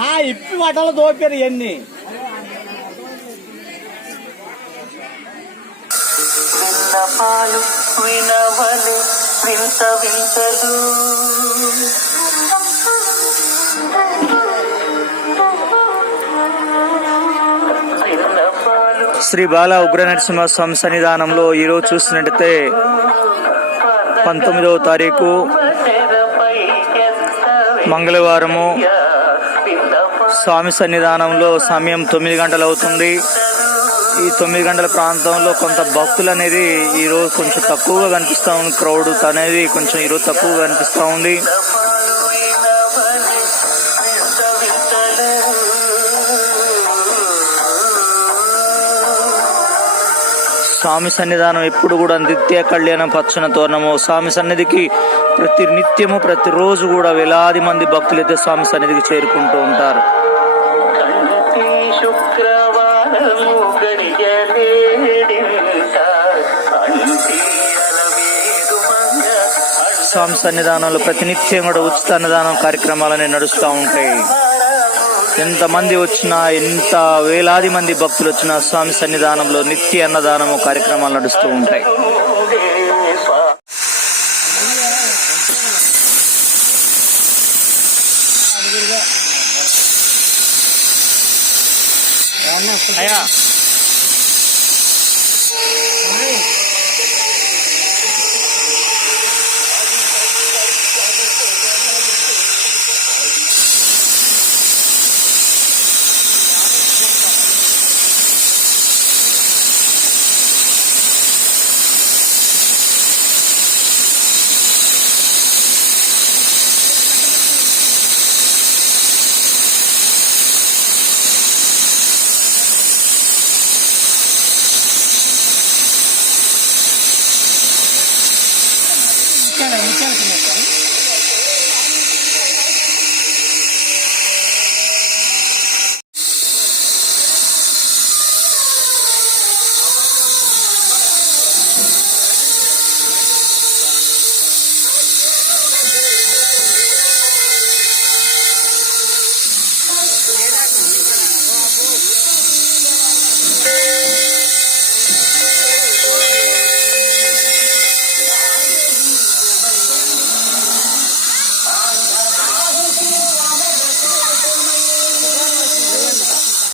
ఆ, ఇప్పి వాటలో దోపారు ఇవన్నీ విన్నపాలు వినవలే వింత వింతలు. శ్రీ బాల ఉగ్ర నరసింహస్వామి సన్నిధానంలో ఈరోజు చూసినట్టయితే పంతొమ్మిదవ తారీఖు మంగళవారము స్వామి సన్నిధానంలో సమయం తొమ్మిది గంటలు అవుతుంది. ఈ తొమ్మిది గంటల ప్రాంతంలో కొంత భక్తులు అనేది ఈరోజు కొంచెం తక్కువగా కనిపిస్తూ ఉంది. క్రౌడ్ అనేది కొంచెం ఈరోజు తక్కువగా కనిపిస్తూ ఉంది. స్వామి సన్నిధానం ఎప్పుడు కూడా నిత్య కళ్యాణం పచ్చన తోరణము. స్వామి సన్నిధికి ప్రతి నిత్యము ప్రతిరోజు కూడా వేలాది మంది భక్తులైతే స్వామి సన్నిధికి చేరుకుంటూ ఉంటారు. స్వామి సన్నిధానంలో ప్రతినిత్యం కూడా ఉచిత అన్నదానం కార్యక్రమాలనే నడుస్తూ ఉంటాయి. ఎంతమంది వచ్చినా ఎంత వేలాది మంది భక్తులు వచ్చినా స్వామి సన్నిధానంలో నిత్య అన్నదానము కార్యక్రమాలు నడుస్తూ ఉంటాయి. అయ్యా. から見ちゃうと思った。